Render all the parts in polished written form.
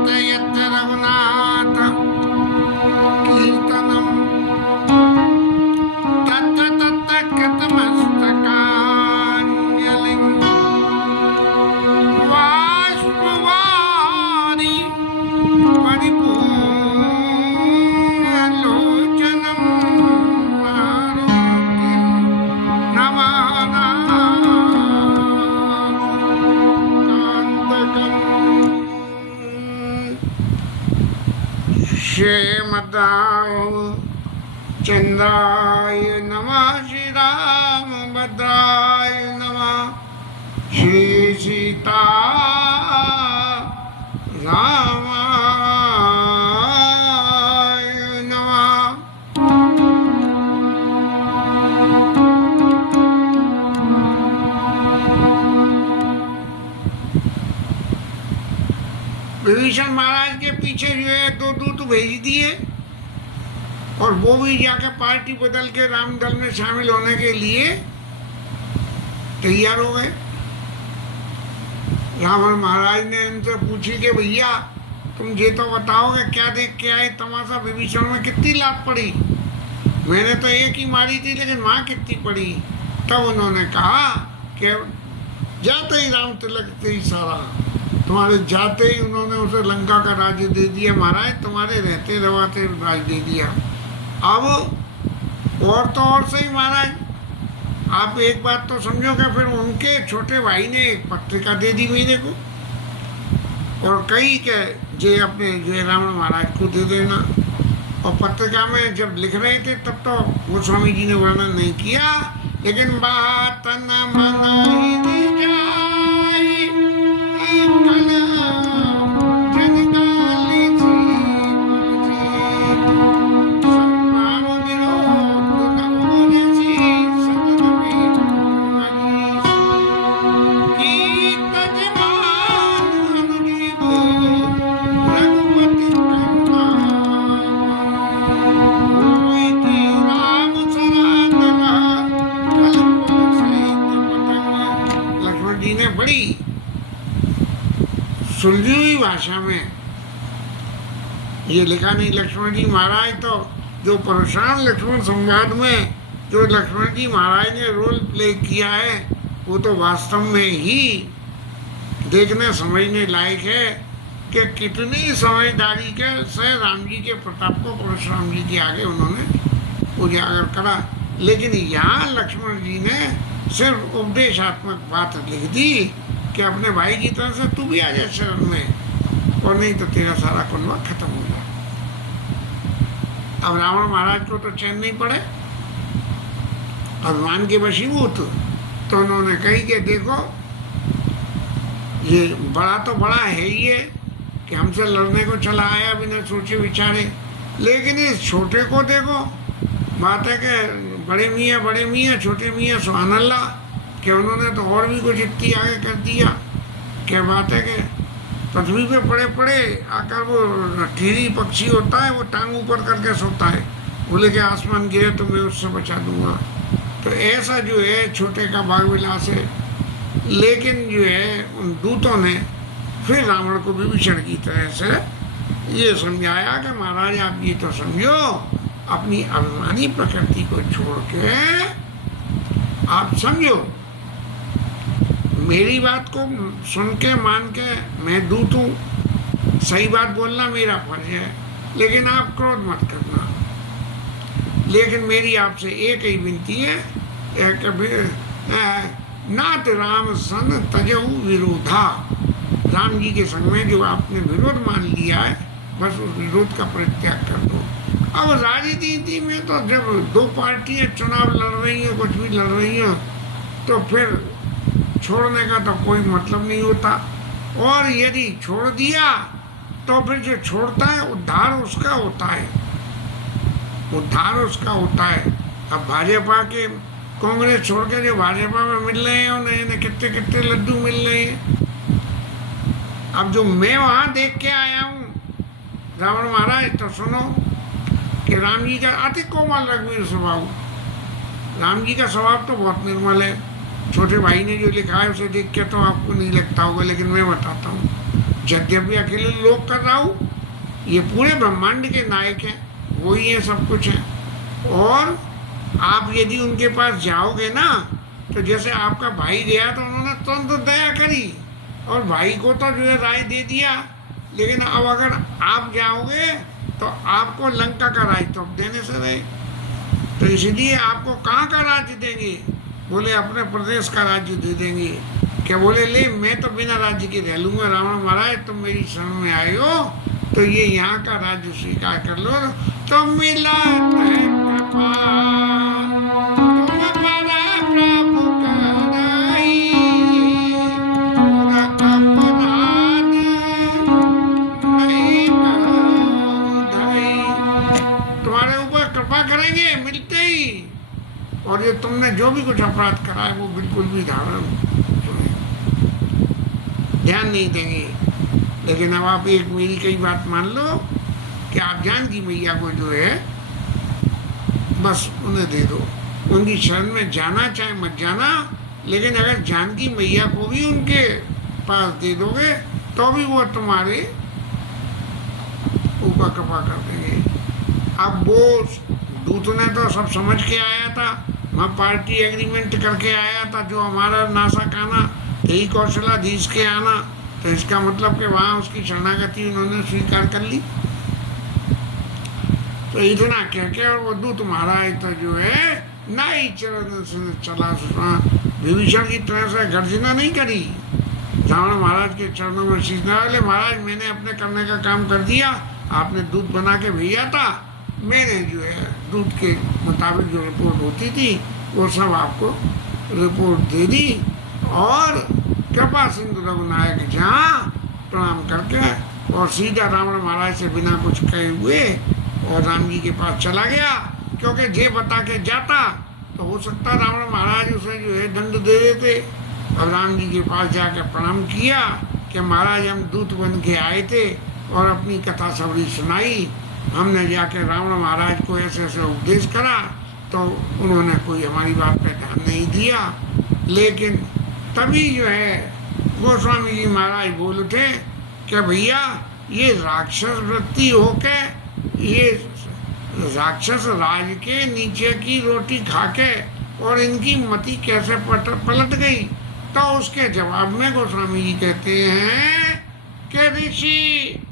यत यत रघुनाथ कीर्तनम तत्र तत्र कृतमस्तकाञ्जलिं बाष्पवारि परिपूर्णलोचनं मारुतिं नमामि श्रीमद्राम चंद्राय नमः श्री रामभद्राय नमः श्री सीता रामाय नमः। विभीषण महाराज के पीछे जो है दो दूत भेज दिए और वो भी जाकर पार्टी बदल के राम दल में शामिल होने के लिए तैयार हो गए। रावण महाराज ने इनसे पूछी कि भैया तुम ये तो बताओगे क्या देख के आए तमाशा, विभीषण में कितनी लात पड़ी? मैंने तो एक ही मारी थी लेकिन वहाँ कितनी पड़ी? तब उन्होंने कहा कि जाते ही राम तिलक ही सारा, तुम्हारे जाते ही उन्होंने उसे लंका का राज्य दे दिया महाराज, तुम्हारे रहते रवाते राज दे दिया। अब और तो और सही महाराज, आप एक बात तो समझोगे, फिर उनके छोटे भाई ने एक पत्रिका दे दी मेरे को और कही के जे अपने जो रावण महाराज को दे देना। और पत्रिका में जब लिख रहे थे तब तो गोस्वामी जी ने वर्णन नहीं किया, लेकिन बात न मनाई दी जाई सुलझी हुई भाषा में ये लिखा नहीं। लक्ष्मण जी महाराज तो जो परेशान लक्ष्मण संवाद में जो लक्ष्मण जी महाराज ने रोल प्ले किया है वो तो वास्तव में ही देखने समझने लायक है कि कितनी समझदारी के से राम जी के प्रताप को परशुराम जी के आगे उन्होंने उजागर करा। लेकिन यहाँ लक्ष्मण जी ने सिर्फ उपदेशात्मक बात लिख दी कि अपने भाई की तरह से तू भी आ जाए शरण में, और नहीं तो तेरा सारा कुनबा खत्म हो जाए। अब रावण महाराज को तो चैन नहीं पड़े, भगवान के वशीभूत, तो उन्होंने कही कि देखो ये बड़ा तो बड़ा है ही है कि हमसे लड़ने को चला आया बिना सोचे विचारे, लेकिन इस छोटे को देखो, बात है कि बड़े मियाँ छोटे मियाँ सुभान अल्लाह, कि उन्होंने तो और भी कुछ इतनी आगे कर दिया। क्या बात है कि पृथ्वी पे पड़े पड़े आकर वो टीरी पक्षी होता है, वो टांग ऊपर करके सोता है, बोले कि आसमान गिरे तो मैं उससे बचा दूंगा। तो ऐसा जो है छोटे का बाग विलास है। लेकिन जो है उन दूतों ने फिर रावण को विभीषण की तरह से ये समझाया कि महाराज आप ये तो समझो, अपनी अभिमानी प्रकृति को छोड़ के आप समझो, मेरी बात को सुन के मान के मैं दूत हूँ, सही बात बोलना मेरा फर्ज है, लेकिन आप क्रोध मत करना। लेकिन मेरी आपसे एक ही विनती है कि नाथ राम सन तजहु विरोधा, राम जी के संग में जो आपने विरोध मान लिया है बस उस विरोध का परित्याग कर दो। अब राजनीति में तो जब दो पार्टियां चुनाव लड़ रही हैं, कुछ भी लड़ रही हैं, तो फिर छोड़ने का तो कोई मतलब नहीं होता, और यदि छोड़ दिया तो फिर जो छोड़ता है उद्धार उसका होता है, उद्धार उसका होता है। अब भाजपा के कांग्रेस छोड़ के जो भाजपा में मिल रहे हैं उन्हें कितने कितने लड्डू मिल रहे हैं। अब जो मैं वहाँ देख के आया हूँ रावण महाराज, तो सुनो कि राम जी का अति कोमल रघुवीर स्वभाव, राम जी का स्वभाव तो बहुत निर्मल है। छोटे भाई ने जो लिखा है उसे देख के तो आपको नहीं लगता होगा, लेकिन मैं बताता हूँ। यद्यपि अकेले लोक कर रहा हूँ, ये पूरे ब्रह्मांड के नायक हैं, वही है, सब कुछ है। और आप यदि उनके पास जाओगे ना, तो जैसे आपका भाई गया तो उन्होंने तुरंत तो दया करी और भाई को तो जो है राय दे दिया, लेकिन अब अगर आप जाओगे तो आपको लंका का राज्य तो देने से रहे। तो इसलिए आपको कहाँ का राज्य देंगे? बोले अपने प्रदेश का राज्य दे देंगे। क्या बोले, ले मैं तो बिना राज्य के रह लूंगा, रावण महाराज तुम मेरी शरण में आए हो तो ये यहाँ का राज्य स्वीकार कर लो। तो मिला है कृपा तुम बड़ा प्रभु कराई, पूरा अपराध नहीं धराई। तुम्हारे ऊपर कृपा करेंगे मिलते ही, और ये तुमने जो भी कुछ अपराध करा है वो बिल्कुल भी ध्यान नहीं देंगे। लेकिन अब आप एक मेरी कई बात मान लो कि आप जानकी मैया को जो है बस उन्हें दे दो, उनकी शरण में जाना चाहे मत जाना, लेकिन अगर जानकी मैया को भी उनके पास दे दोगे तो भी वो तुम्हारे ऊपर कृपा कर देंगे। अब वो दूत ने तो सब समझ के आया था, वहाँ पार्टी एग्रीमेंट करके आया था, जो हमारा नासा खाना यही कौशलाधीश के आना, तो इसका मतलब कि वहाँ उसकी शरणागति उन्होंने स्वीकार कर ली। तो इतना कह के और वो दूत महाराज तो जो है नाई चरण से चला सुना, विभीषण की तरह से गर्जना नहीं करी, रावण महाराज के चरणों में शीश नवा ले, महाराज मैंने अपने करने का काम कर दिया, आपने दूत बना के भेजा था, मैंने जो है दूत के मुताबिक जो रिपोर्ट होती थी वो सब आपको रिपोर्ट दे दी, और कृपा सिंधु रघुनायक जहाँ प्रणाम करके और सीधा रावण महाराज से बिना कुछ कहे हुए और राम जी के पास चला गया। क्योंकि जे बता के जाता तो हो सकता रावण महाराज उसे जो है दंड दे देते। अब राम जी के पास जाकर प्रणाम किया कि महाराज हम दूत बन के आए थे और अपनी कथा सबरी सुनाई, हमने जाकर रावण महाराज को ऐसे ऐसे उपदेश करा, तो उन्होंने कोई हमारी बात पे ध्यान नहीं दिया। लेकिन तभी जो है गोस्वामी जी महाराज बोल उठे कि भैया ये राक्षस वृत्ति होके, ये राक्षस राज के नीचे की रोटी खाके और इनकी मति कैसे पलट गई। तो उसके जवाब में गोस्वामी जी कहते हैं कि ऋषि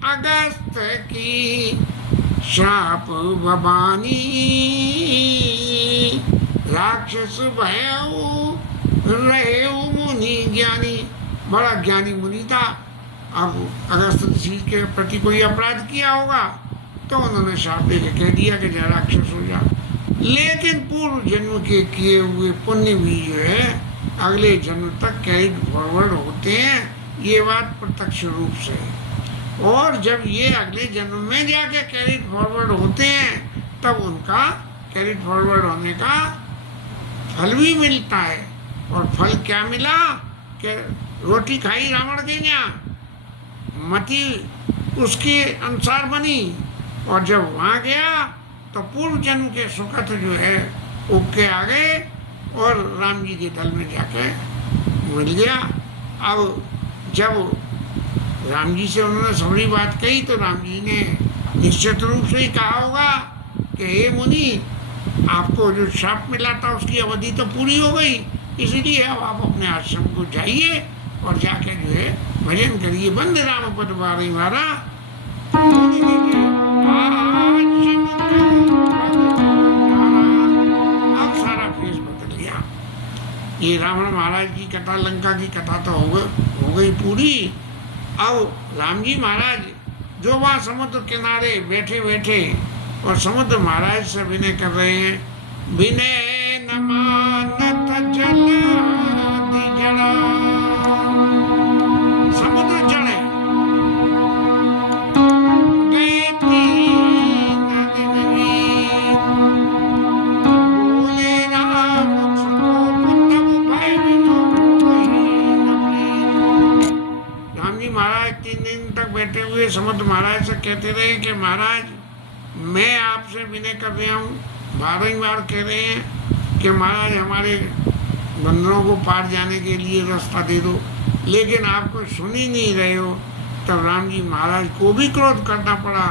अगस्त की शाप भवानी, राक्षस भयऊ रहे मुनि ज्ञानी। बड़ा ज्ञानी मुनि था, अब अगस्त ऋषि के प्रति कोई अपराध किया होगा तो उन्होंने शाप देके कह दिया कि जा राक्षस हो जा। लेकिन पूर्व जन्म के किए हुए पुण्य भी जो है अगले जन्म तक कैरिड फॉरवर्ड होते हैं, ये बात प्रत्यक्ष रूप से। और जब ये अगले जन्म में जाके कैरिड फॉरवर्ड होते हैं तब उनका कैरिड फॉरवर्ड होने का फल भी मिलता है। और फल क्या मिला कि रोटी खाई रावण के यहाँ, मति उसके अनुसार बनी, और जब वहाँ गया तो पूर्व जन्म के सुखत जो है उग के आ गए और राम जी के दल में जाके मिल गया। अब जब राम जी से उन्होंने सबरी बात कही तो राम जी ने निश्चित रूप से ही कहा होगा कि हे मुनि, आपको जो शाप मिला था उसकी अवधि तो पूरी हो गई, इसलिए अब आप अपने आश्रम को जाइए और जाके जो है भजन करिए। बंदे राम पद बारी मारा। अब सारा फेस बदल गया। ये रावण महाराज की कथा, लंका की कथा तो हो गई पूरी। अब राम जी महाराज जो वहाँ समुद्र किनारे बैठे बैठे और समुद्र महाराज से विनय कर रहे हैं, विनय न मानत जल जड़ा, समुद्र जड़े गए तीन दिन बीत, बोले राम उसको तब भय बिनु होई न प्रीत। राम जी महाराज 3 दिन तक बैठे हुए समुद्र महाराज से कहते रहे कि महाराज मैं आपसे विनय कर रहा हूँ, बार कह रहे हैं कि महाराज हमारे बंदरों को पार जाने के लिए रास्ता दे दो, लेकिन आप कोई सुन ही नहीं रहे हो। तब राम जी महाराज को भी क्रोध करना पड़ा।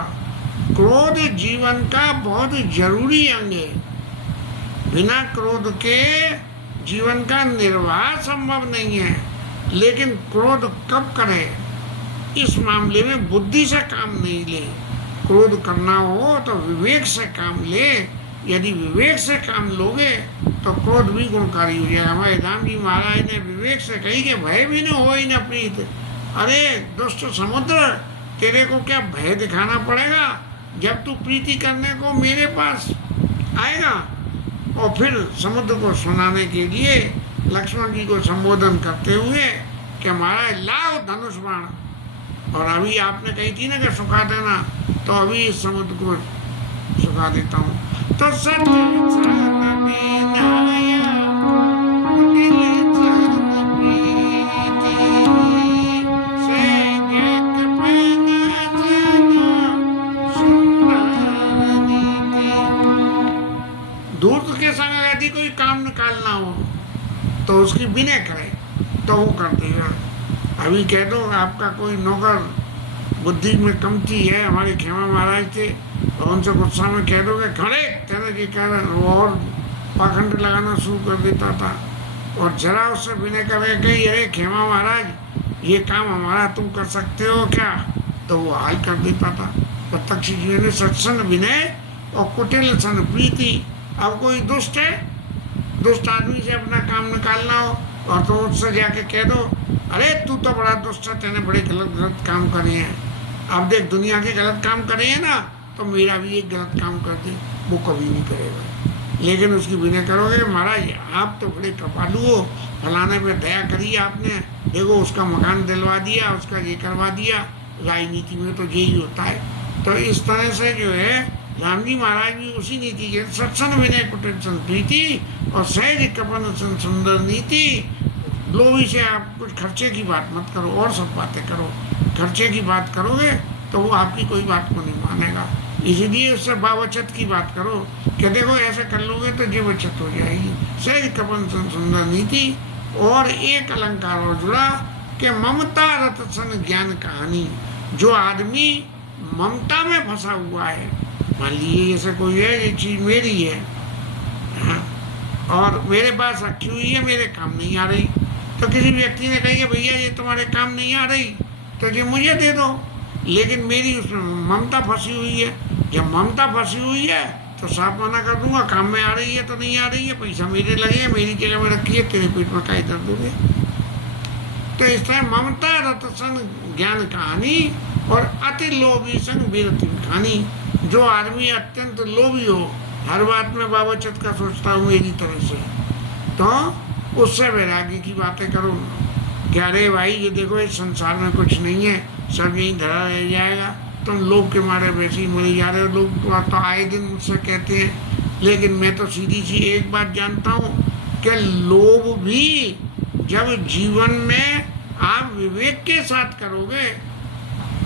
क्रोध जीवन का बहुत जरूरी अंग है। बिना क्रोध के जीवन का निर्वाह संभव नहीं है। लेकिन क्रोध कब करे, इस मामले में बुद्धि से काम नहीं ले। क्रोध करना हो तो विवेक से काम ले। यदि विवेक से काम लोगे तो क्रोध भी गुणकारी हो जाएगा। हमारे राम जी महाराज ने विवेक से कही कि भय भी न हो ही न प्रीत। अरे दुष्ट समुद्र, तेरे को क्या भय दिखाना पड़ेगा जब तू प्रीति करने को मेरे पास आएगा। और फिर समुद्र को सुनाने के लिए लक्ष्मण जी को संबोधन करते हुए कि महाराज लाओ धनुष बाण, और अभी आपने कही थी ना कि सुखा देना, तो अभी इस समुद्र को सुखा देता हूँ। तो दूत के संग यदि कोई काम निकालना हो तो उसकी विनय करे तो वो कर देगा। अभी कह दो आपका कोई नौकर बुद्धि में कमती है, हमारे खेमा महाराज थे, और उनसे गुस्सा में कह दोगे खड़े तेरे की कह रहे, और पाखंड लगाना शुरू कर देता था। और जरा उससे विनय करके कही अरे खेमा महाराज ये काम हमारा तुम कर सकते हो क्या, तो वो हाल कर देता था। प्रत्यक्ष जी ने सत्संग विनय और कुटिल सन प्रीति। अब कोई दुष्ट है, दुष्ट आदमी से अपना काम निकालना हो और तुम उससे जाके कह दो अरे तू तो बड़ा दुष्ट है, तेने बड़े गलत गलत काम करे हैं। अब देख दुनिया के गलत काम करे हैं ना, तो मेरा भी एक गलत काम कर दे, वो कभी नहीं करेगा। लेकिन उसकी विनय करोगे महाराज आप तो बड़े कृपालु हो, फलाने पे दया करी आपने, देखो उसका मकान दिलवा दिया, उसका ये करवा दिया। राजनीति में तो यही होता है। तो इस तरह से जो है राम जी महाराज भी उसी नीति के सत्संग विनय कुटिल सन प्रीति और सहज कपन सन सुंदर नीति। लोभी से आप कुछ खर्चे की बात मत करो और सब बातें करो। खर्चे की बात करोगे तो वो आपकी कोई बात को नहीं मानेगा। इसीलिए उससे बावचत की बात करो कि देखो ऐसे कर लोगे तो ये बचत हो जाएगी। सहज कपन सन सुंदर नीति। और एक अलंकार और जुड़ा कि ममता रत सन ज्ञान कहानी। जो आदमी ममता में फंसा हुआ है, मान लीजिए जैसे कोई है ये चीज मेरी है, हाँ, और मेरे पास रखी हुई है, मेरे काम नहीं आ रही, तो किसी व्यक्ति ने कही भैया ये तुम्हारे काम नहीं आ रही तो ये मुझे दे दो। लेकिन मेरी उसमें ममता फंसी हुई है। जब ममता फंसी हुई है तो साफ मना कर दूंगा, काम में आ रही है तो नहीं आ रही है, पैसा मेरे लगे है, मेरी जगह में रखी है, तेरे पेट में काई दर्द हो गया। तो इस तरह ममता रत सन ज्ञान कहानी और अति लोभी संग विरति खानी। जो आदमी अत्यंत लोभी हो, हर बात में बाबचत का सोचता हूँ मेरी तरह से, तो उससे वैराग्य की बातें करो कि अरे भाई ये देखो इस संसार में कुछ नहीं है, सब यहीं धरा रह जाएगा, तुम लोभ के मारे वैसे ही मरे जा रहे हो। लोग तो आए दिन मुझसे कहते हैं, लेकिन मैं तो सीधी सी एक बात जानता हूँ कि लोभ भी जब जीवन में आप विवेक के साथ करोगे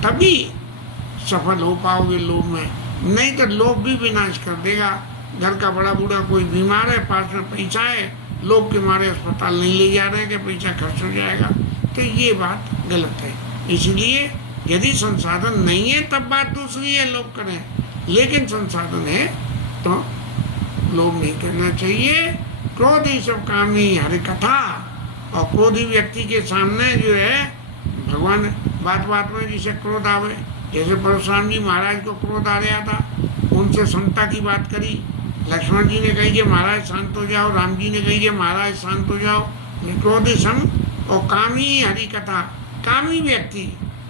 तभी सफल हो पाओगे लोभ में, नहीं तो लोभ भी विनाश कर देगा। घर का बड़ा बूढ़ा कोई बीमार है, पास में पैसा है, लोभ के मारे अस्पताल नहीं ले जा रहे हैं कि पैसा खर्च हो जाएगा, तो ये बात गलत है। इसलिए यदि संसाधन नहीं है तब बात दूसरी है, लोभ करें, लेकिन संसाधन है तो लोभ नहीं करना चाहिए। क्रोध ही सब काम ही हरि कथा। और क्रोधी व्यक्ति के सामने जो है भगवान बात बात में जिसे क्रोध आवे, जैसे परशुराम जी महाराज को क्रोध आ रहा था, उनसे समता की बात करी, लक्ष्मण जी ने कही कि महाराज शांत हो जाओ, राम जी ने कही कि महाराज शांत हो जाओ। क्रोध सम और कामी हरि कथा। कामी व्यक्ति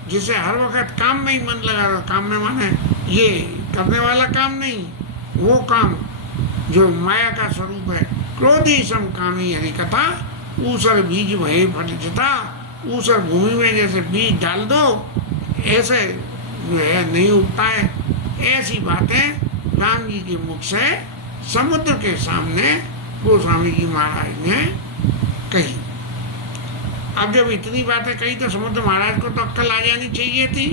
जिसे हर वक्त काम में ही मन लगा रहा, काम में मन है ये करने वाला काम नहीं, वो काम जो माया का स्वरूप है। क्रोधी सम कामी हरि कथा। ऊसर बीज भय फलिता। ऊसर भूमि में जैसे बीज डाल दो ऐसे जो है नहीं उगता है। ऐसी बातें राम जी के मुख से समुद्र के सामने गोस्वामी जी महाराज ने कही। अब जब इतनी बातें कही तो समुद्र महाराज को तो अक्ल आ जानी चाहिए थी,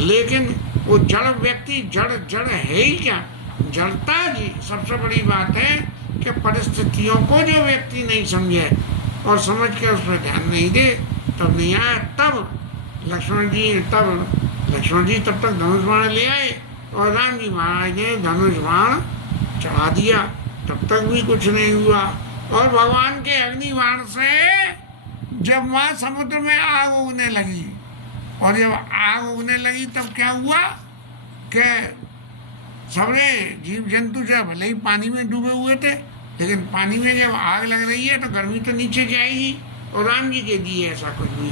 लेकिन वो जड़ व्यक्ति जड़ है ही क्या, जड़ता जी सबसे बड़ी बात है कि परिस्थितियों को जो व्यक्ति नहीं समझे और समझ के उस पर ध्यान नहीं दे तब नहीं आया। तब लक्ष्मण जी तब तक धनुष बाण ले आए और राम जी महाराज ने धनुष बाण चढ़ा दिया, तब तक भी कुछ नहीं हुआ। और भगवान के अग्नि बाण से जब वहां समुद्र में आग उगने लगी, और जब आग उगने लगी तब क्या हुआ कि सबरे जीव जंतु जब भले ही पानी में डूबे हुए थे, लेकिन पानी में जब आग लग रही है तो गर्मी तो नीचे जाएगी, और राम जी के दिए ऐसा कुछ भी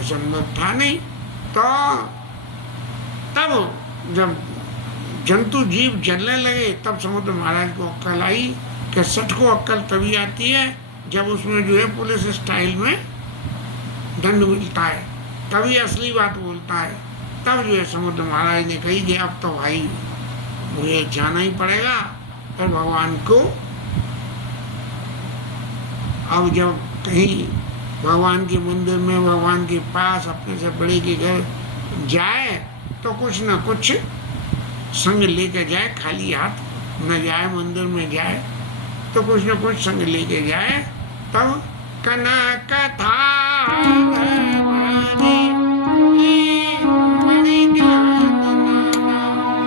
असंभव था नहीं। तो तब जब जंतु जीव जलने लगे तब समुद्र महाराज को अक्ल आई कि सठ को अक्ल तभी आती है जब उसमें जो है पुलिस स्टाइल में दंड मिलता है, तभी असली बात बोलता है। तब जो है समुद्र महाराज ने कही कि अब तो भाई मुझे जाना ही पड़ेगा, और भगवान को अब जब कहीं भगवान के मंदिर में भगवान के पास अपने से बड़े के घर जाए तो कुछ न कुछ संग लेके जाए, खाली हाथ न जाए, मंदिर में जाए तो कुछ न कुछ संग लेके जाए। तब कनक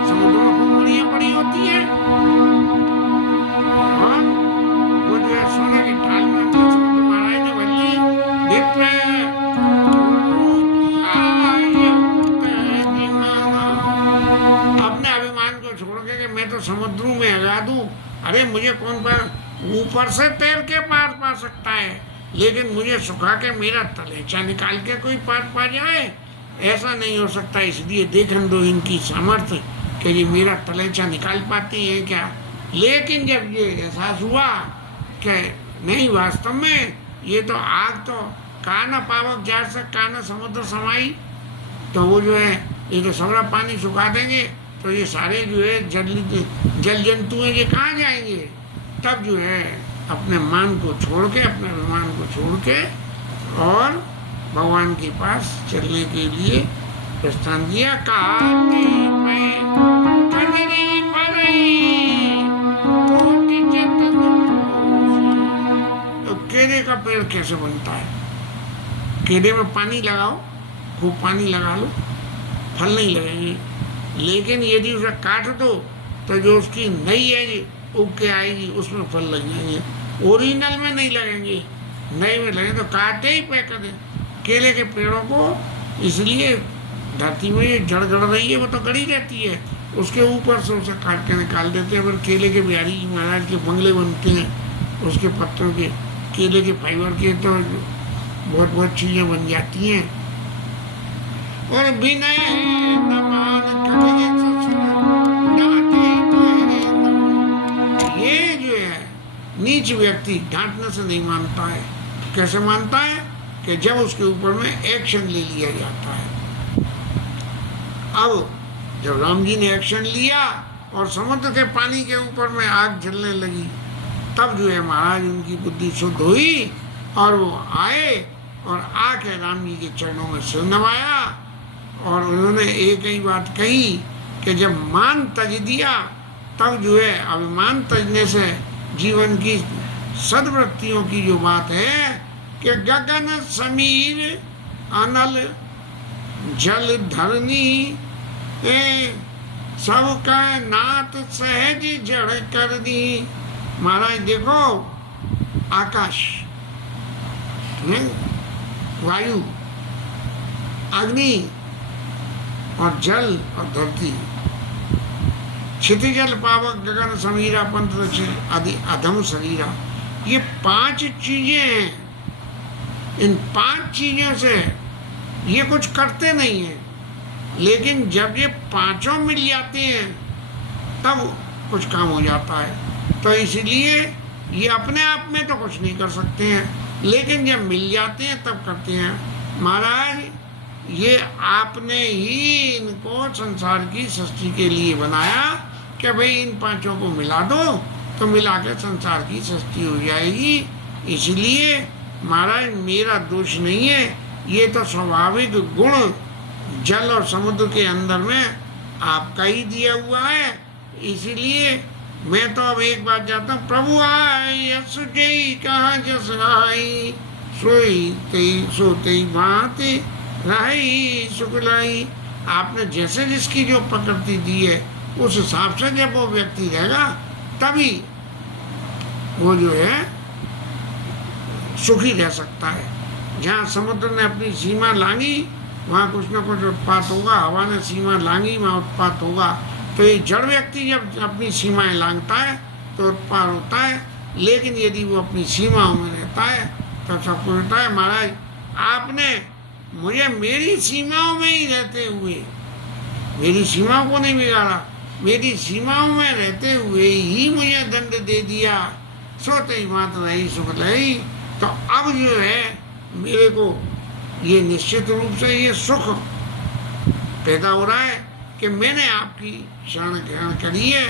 समुद्र में खूब मड़ियाँ पड़ी होती है, और वो जो है सोने की थाल में समुद्र महाराज ने भर ली। अपने अभिमान को छोड़ के मैं तो समुद्रों में लगा दूं, अरे मुझे कौन पर ऊपर से तैर के पार पा सकता है, लेकिन मुझे सुखा के मेरा तलेचा निकाल के कोई पार पा जाए, ऐसा नहीं हो सकता। इसलिए देखन दो इनकी सामर्थ्य कि ये मेरा तलेचा निकाल पाती है क्या। लेकिन जब ये एहसास हुआ कि नहीं, वास्तव में ये तो आग तो का न पावक जार से का न समुद्र समाई, तो वो जो है ये तो सारा पानी सुखा देंगे, तो ये सारे जो है जल जंतु हैं ये कहाँ जाएंगे। तब जो है अपने मान को छोड़ के, अपने अभिमान को छोड़ के और भगवान के पास चलने के लिए प्रस्थान किया। तो केले का पेड़ कैसे बनता है? केले में पानी लगाओ, खूब पानी लगा लो, फल नहीं लगेंगे। लेकिन यदि उसे काट दो तो जो उसकी नई है उग के आएगी, उसमें फल लग जाएंगे। ओरिजिनल में नहीं लगेंगे, नए में लगेंगे तो काटे ही पैक कर दें। केले के पेड़ों को इसलिए धरती में ये जड़ गड़ रही है, वो तो गड़ी रहती है, उसके ऊपर से उसे काट के निकाल देते हैं। फिर केले के बिहारी जी महाराज के बंगले बनते हैं उसके पत्तों के, केले के फाइबर के, तो बहुत बहुत चीज़ें बन जाती हैं। और बिना ये जो है नीच व्यक्ति डांटने से नहीं मानता है। कैसे मानता है? कि जब उसके ऊपर में एक्शन ले लिया जाता है। अब जब राम जी ने एक्शन लिया और समुद्र के पानी के ऊपर में आग जलने लगी, तब जो है महाराज उनकी बुद्धि शुद्ध हुई और वो आए और आके राम जी के चरणों में सिर नवाया, और उन्होंने एक ही बात कही कि जब मान तज दिया तब जो है अभिमान तजने से जीवन की सद्वृत्तियों की जो बात है कि गगन समीर अनल जल धरनी सबका नाथ सहज जड़ कर दी। महाराज देखो, आकाश, वायु, अग्नि और जल और धरती, क्षितिजल पावक गगन समीरा पंथ आदि अधम शरीरा, ये 5 चीजें हैं। इन 5 चीजों से ये कुछ करते नहीं हैं, लेकिन जब ये 5 मिल जाते हैं तब कुछ काम हो जाता है। तो इसलिए ये अपने आप में तो कुछ नहीं कर सकते हैं, लेकिन जब मिल जाते हैं तब करते हैं। महाराज, ये आपने ही इनको संसार की सृष्टि के लिए बनाया कि भाई इन 5 को मिला दो तो मिला के संसार की सृष्टि हो जाएगी। इसलिए महाराज मेरा दोष नहीं है, ये तो स्वाभाविक गुण जल और समुद्र के अंदर में आपका ही दिया हुआ है। इसलिए मैं तो अब एक बात जाता हूँ, प्रभु आए सुजई कहाँ जस आई सोई तेई सोते भांति रही सुखलाई। आपने जैसे जिसकी जो प्रकृति दी है उस हिसाब से जब वो व्यक्ति रहेगा तभी वो जो है सुखी रह सकता है। जहाँ समुद्र ने अपनी सीमा लांगी वहाँ कुछ न कुछ उत्पात होगा, हवा ने सीमा लांगी वहाँ उत्पात होगा। तो ये जड़ व्यक्ति जब अपनी सीमाएं लांघता है तो उत्पात होता है, लेकिन यदि वो अपनी सीमाओं में रहता है तो सब कुछ होता है। महाराज आपने मुझे मेरी सीमाओं में ही रहते हुए, मेरी सीमाओं को नहीं बिगाड़ा, मेरी सीमाओं में रहते हुए ही मुझे दंड दे दिया। सोते ही मात रही सुख लही। तो अब जो है मेरे को ये निश्चित रूप से ये सुख पैदा हो रहा है कि मैंने आपकी शरण ग्रहण करी है।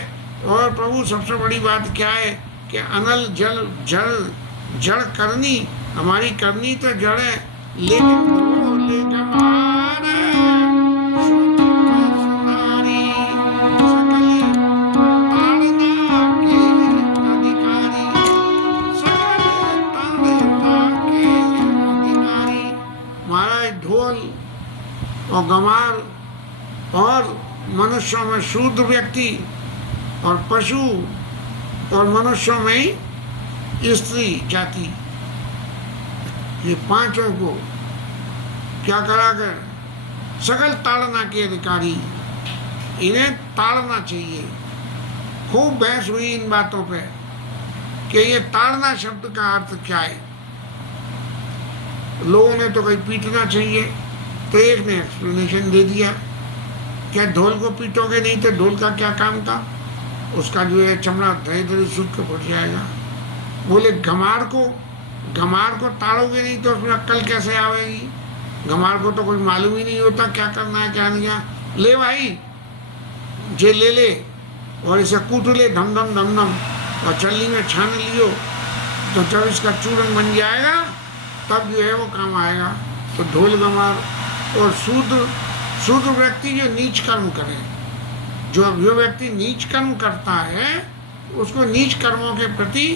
और प्रभु सबसे बड़ी बात क्या है कि अनल जल जल जड़ करनी, हमारी करनी तो जड़ है, लेकिन ढोल और गमार और मनुष्यों में शूद्र व्यक्ति और पशु और मनुष्यों में स्त्री जाति, ये पांचों को क्या करा कर सकल ताड़ना के अधिकारी, इन्हें ताड़ना चाहिए। खूब बहस हुई इन बातों पे कि ये ताड़ना शब्द का अर्थ क्या है। लोगों ने तो कहीं पीटना चाहिए, तो एक ने एक्सप्लेनेशन दे दिया क्या ढोल को पीटोगे नहीं तो ढोल का क्या काम था, उसका जो है चमड़ा धीरे धीरे सूख के फट जाएगा। बोले गमार को ताड़ोगे नहीं तो उसमें अक्ल कैसे आवेगी, गमार को तो कुछ मालूम ही नहीं होता क्या करना है क्या नहीं है। ले भाई जे ले और इसे कूट ले धम धम धम धम और चलनी में छान लियो, तो जब इसका चूरन बन जाएगा तब जो है वो काम आएगा। तो ढोल गमार और शूद्र व्यक्ति जो नीच कर्म करे, जो व्यक्ति नीच कर्म करता है उसको नीच कर्मों के प्रति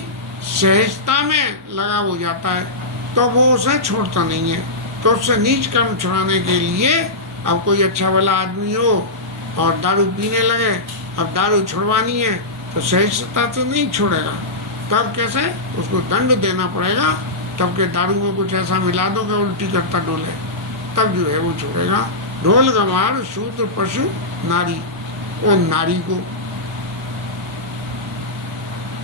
सहजता में लगा हो जाता है, तो वो उसे छोड़ता नहीं है। तो उससे नीच कर्म छुड़ाने के लिए अब कोई अच्छा वाला आदमी हो और दारू पीने लगे, अब दारू छुड़वानी है तो सहजता से नहीं छोड़ेगा, तब कैसे उसको दंड देना पड़ेगा। तब के दारू में कुछ ऐसा मिला दो कि उल्टी करता डोले, तब जो है वो छोड़ेगा। ढोल गमार शूद्र पशु नारी, और नारी को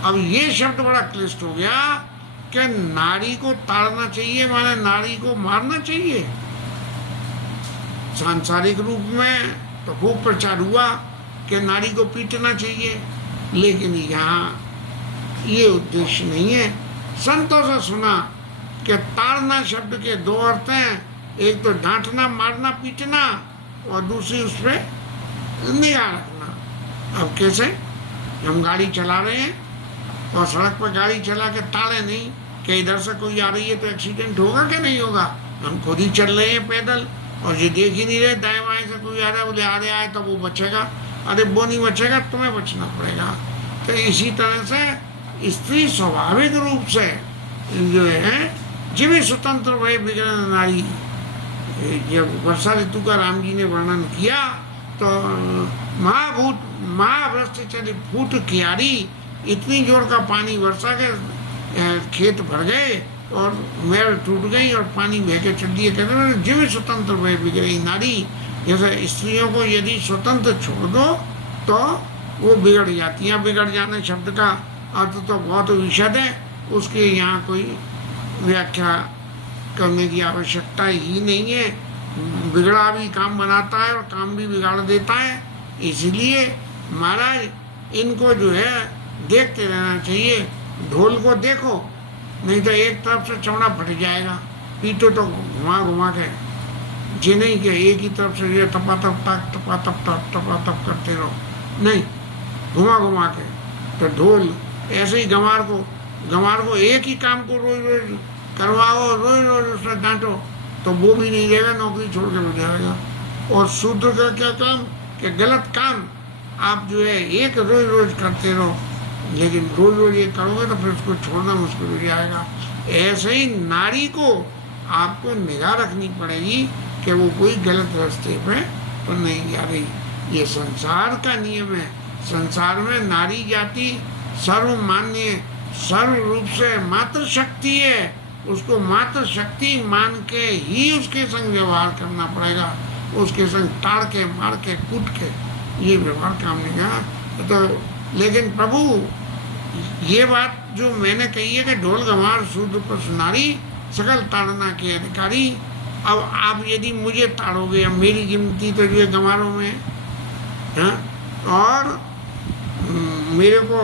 अब ये शब्द बड़ा क्लिष्ट हो गया कि नारी को ताड़ना चाहिए माने नारी को मारना चाहिए। सांसारिक रूप में तो खूब प्रचार हुआ कि नारी को पीटना चाहिए, लेकिन यहाँ ये उद्देश्य नहीं है। संतों से सुना कि ताड़ना शब्द के दो अर्थ हैं, एक तो डांटना मारना पीटना और दूसरी उस पर निगाह रखना। अब कैसे हम गाड़ी चला रहे हैं और सड़क पर गाड़ी चला के ताड़े नहीं कि इधर से कोई आ रही है तो एक्सीडेंट होगा कि नहीं होगा, हम खुद ही चल रहे हैं पैदल और ये देख ही नहीं रहे दाएं बाएं से कोई आ रहा है, बोले आ रहे आए तो वो बचेगा, अरे वो नहीं बचेगा तुम्हें बचना पड़ेगा। तो इसी तरह से स्त्री स्वाभाविक रूप से जो है जीवी स्वतंत्र वही विग्रह नारी, जब वर्षा ऋतु का राम जी ने वर्णन किया तो महावृष्टि चली फूट कियारी, इतनी जोर का पानी वर्षा के खेत भर गए और मेड़ टूट गई और पानी बह के चल दिए। कहते हैं जीव स्वतंत्र वह बिगड़ी नारी, जैसे स्त्रियों को यदि स्वतंत्र छोड़ दो तो वो बिगड़ जाती हैं। बिगड़ जाने शब्द का अर्थ तो बहुत विशद है, उसके यहाँ कोई व्याख्या करने की आवश्यकता ही नहीं है। बिगड़ा भी काम बनाता है और काम भी बिगाड़ देता है, इसलिए महाराज इनको जो है देखते रहना चाहिए। ढोल को देखो नहीं तो एक तरफ से चमड़ा फट जाएगा, पीटो तो घुमा घुमा के, जी नहीं कि एक ही तरफ से ये टपा टप करते रहो, नहीं घुमा घुमा के। तो ढोल ऐसे ही गंवार को एक ही काम को रोज रोज करवाओ, रोज रोज उससे डांटो तो वो भी नहीं रहेगा, नौकरी छोड़ के हो जाएगा। और शूद्र का क्या काम कि गलत काम आप जो है एक रोज रोज करते रहो, लेकिन रोज रोज ये करोगे तो फिर उसको छोड़ना मुश्किल हो जाएगा। ऐसे ही नारी को आपको निगाह रखनी पड़ेगी कि वो कोई गलत रास्ते पे तो नहीं जा रही। ये संसार का नियम है। संसार में नारी जाति सर्वमान्य, सर्व रूप से मात्र शक्ति है। उसको मात्र शक्ति मान के ही उसके संग व्यवहार करना पड़ेगा। उसके संग ताड़ के, मार के, कूट के ये व्यवहार काम नहीं का। तो लेकिन प्रभु ये बात जो मैंने कही है कि ढोल गंवार शूद्र पर सुनारी सकल ताड़ना के अधिकारी, अब आप यदि मुझे ताड़ोगे, अब मेरी गिनती तो ये गंवारों में है, और मेरे को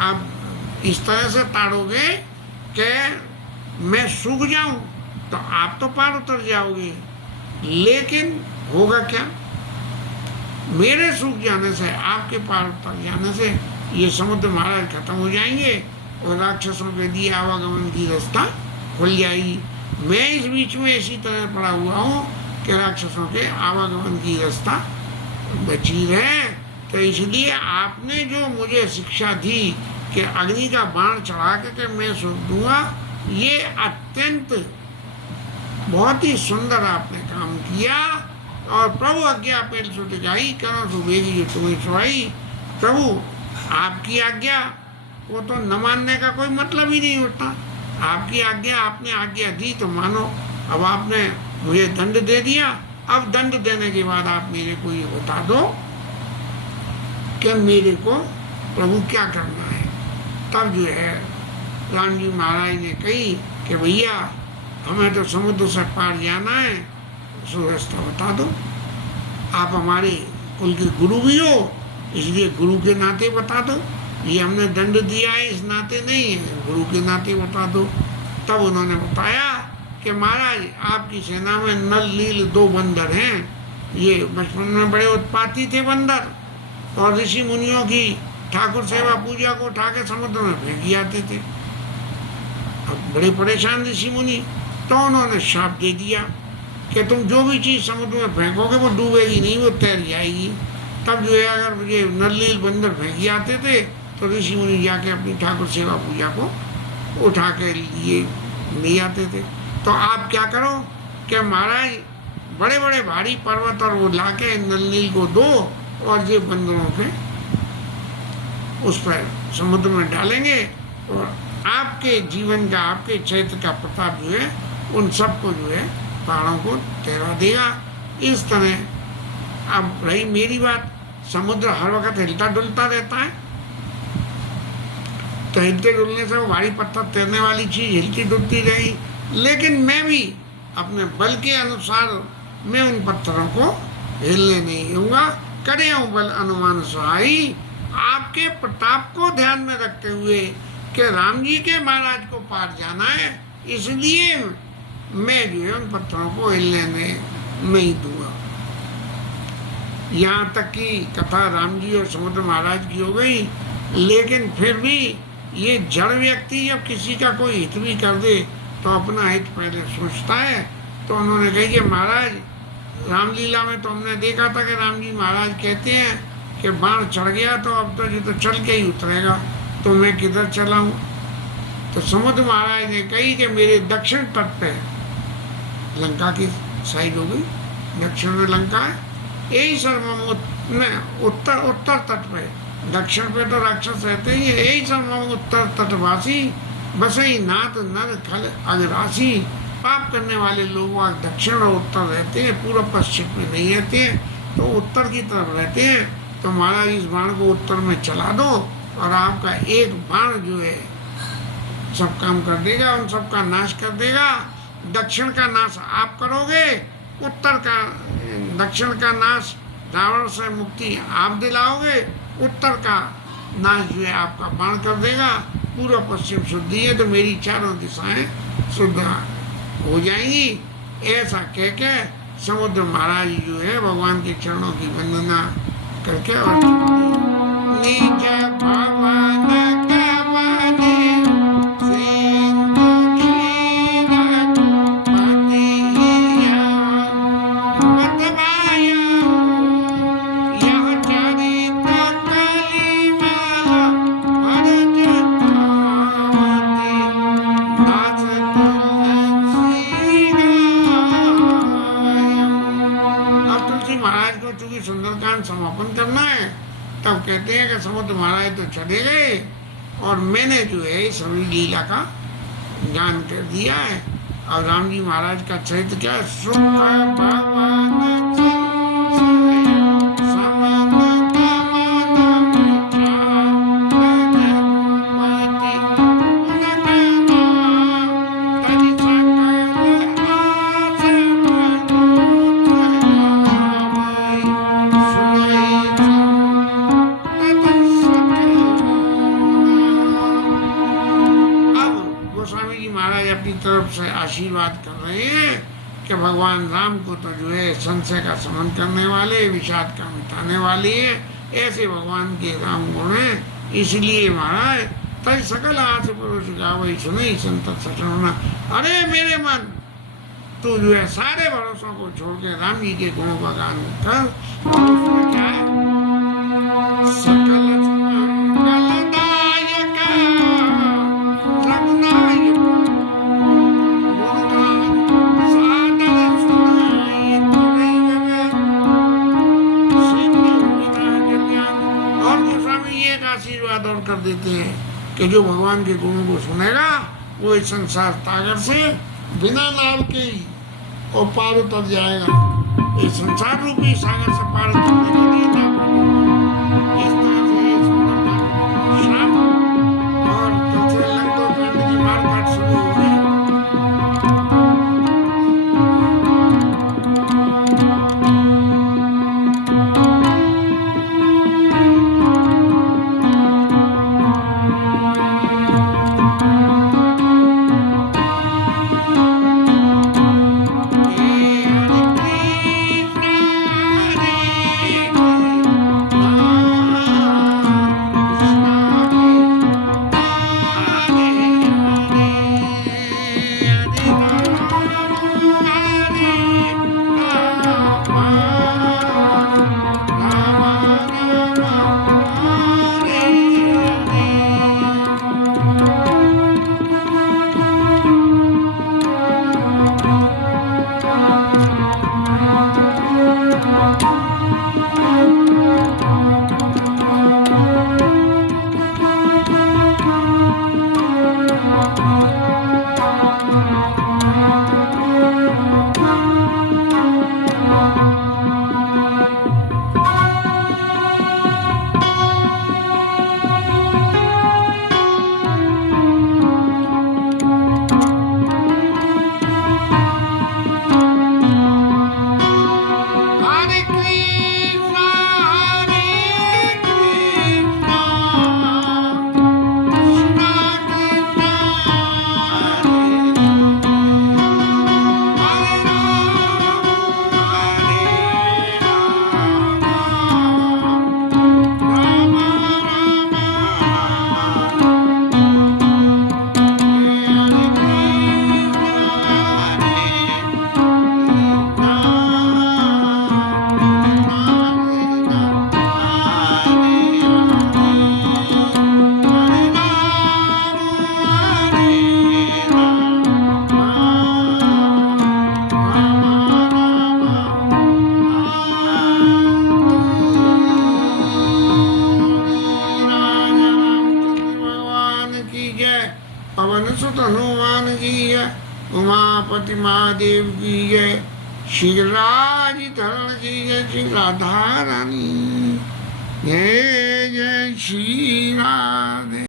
आप इस तरह से ताड़ोगे कि मैं सूख जाऊं, तो आप तो पार उतर जाओगे। लेकिन होगा क्या? मेरे सूख जाने से, आपके पार उतर जाने से ये समुद्र महाराज खत्म हो जाएंगे और राक्षसों के लिए आवागमन की रास्ता खुल जाएगी। मैं इस बीच में इसी तरह पड़ा हुआ हूँ कि राक्षसों के आवागमन की रास्ता बची रहे। तो इसलिए आपने जो मुझे शिक्षा दी कि अग्नि का बाण चढ़ा के मैं सूख दूंगा, ये अत्यंत बहुत ही सुंदर आपने काम किया। और प्रभु आज्ञा पेड़ सुट जाई, करो सुबेगी जो तुम्हें सुहाई। प्रभु आपकी आज्ञा वो तो न मानने का कोई मतलब ही नहीं होता। आपकी आज्ञा, आपने आज्ञा दी तो मानो। अब आपने मुझे दंड दे दिया, अब दंड देने के बाद आप मेरे को ये बता दो कि मेरे को प्रभु क्या करना है। तब जो है राम जी महाराज ने कही कि भैया हमें तो समुद्र से पार जाना है, सो रास्ता बता दो। आप हमारे कुल के गुरु भी हो, इसलिए गुरु के नाते बता दो। ये हमने दंड दिया है इस नाते नहीं है, गुरु के नाते बता दो। तब उन्होंने बताया कि महाराज आपकी सेना में नल नील 2 बंदर हैं। ये बचपन में बड़े उत्पाती थे बंदर, और ऋषि मुनियों की ठाकुर सेवा पूजा को उठा के समुद्र में फेंक आते थे। अब बड़े परेशान ऋषि मुनि, तो उन्होंने शाप दे दिया कि तुम जो भी चीज़ समुद्र में फेंकोगे वो डूबेगी नहीं, वो तैर जाएगी। तब जो है अगर ये नल्लील बंदर फेंक आते थे तो ऋषि मुनि जाके अपनी ठाकुर सेवा पूजा को उठा के लिए ले आते थे। तो आप क्या करो कि महाराज बड़े बड़े भारी पर्वत और वो लाके नल्लील को दो, और ये बंदरों के उस पर समुद्र में डालेंगे, और आपके जीवन का, आपके चैत्र का प्रताप जो है उन सबको जो है पहाड़ों को तैरा देगा। इस तरह अब रही मेरी बात, समुद्र हर वक्त हिलता डुलता रहता है, तो हिलते डुलने से वो भारी पत्थर तैरने वाली चीज हिलती डुलती रहेगी। लेकिन मैं भी अपने बल के अनुसार मैं उन पत्थरों को हिलने नहीं दूंगा। करे हूँ बल अनुमान सहाई, आपके प्रताप को ध्यान में रखते हुए कि राम जी के महाराज को पार जाना है, इसलिए मैं जो है उन पत्थरों को हिलने नहीं दूंगा। यहाँ तक कि कथा राम जी और समुद्र महाराज की हो गई। लेकिन फिर भी ये जड़ व्यक्ति जब किसी का कोई हित भी कर दे तो अपना हित पहले सोचता है। तो उन्होंने कही कि महाराज रामलीला में तो हमने देखा था कि राम जी महाराज कहते हैं कि बाण चढ़ गया तो अब तो ये तो चल के ही उतरेगा, तो मैं किधर चला हूँ। तो समुद्र महाराज ने कही कि मेरे दक्षिण तट पे लंका की साइड हो गई, दक्षिण में लंका है, यही सर्वम उत्तर तट पे, दक्षिण पे तो राक्षस रहते ही, यही सर्वम उत्तर तटवासी बसई नाथ नर खल अग्रासी। पाप करने वाले लोग वहाँ दक्षिण और उत्तर रहते हैं, पूर्व पश्चिम में नहीं रहते हैं, तो उत्तर की तरफ रहते हैं। तो महाराज इस बाण को उत्तर में चला दो और आपका एक बाण जो है सब काम कर देगा, उन सब का नाश कर देगा। दक्षिण का नाश आप करोगे, दक्षिण का नाश रावण से मुक्ति आप दिलाओगे, उत्तर का नाश जो है आपका बाण कर देगा। पूर्व पश्चिम शुद्धि है तो मेरी चारों दिशाएं शुद्ध हो जाएंगी। ऐसा कह के समुद्र महाराज जो है भगवान के चरणों की वंदना करके और निज भवन कवने सुंदरकांड समापन करना है, तब कहते हैं कि समुद्र महाराज तो चले गए और मैंने जो है सभी लीला का ज्ञान कर दिया है। और राम जी महाराज का चरित्र क्या है? सुख भवन तरफ से आशीर्वाद कर रहे हैं कि भगवान राम को तो जो है संशय का शमन करने वाले, विषाद का मिटाने वाले है, ऐसे भगवान के राम गुण है। इसलिए महाराज तय सकल आस पुरुष गावई सुनई संतत सचना। अरे मेरे मन, तू जो है सारे भरोसों को छोड़ के राम जी के गुणों का गान कर। और उसमें क्या है? सकल आशीर्वाद और कर देते हैं कि जो भगवान के गुणों को सुनेगा वो इस संसार सागर से बिना नाव के ही और पार उतर जाएगा। इस संसार रूपी सागर से पार उतरने के लिए नाव इस तरह से ये सुंदरकांड शाम और कल से लंगोट की मारकाट शुरू हो गई। पवन सुत हनुमान की है, उमापति महादेव की है, शिवराज धरण की है, श्री राधा रानी जय जय श्री राधे।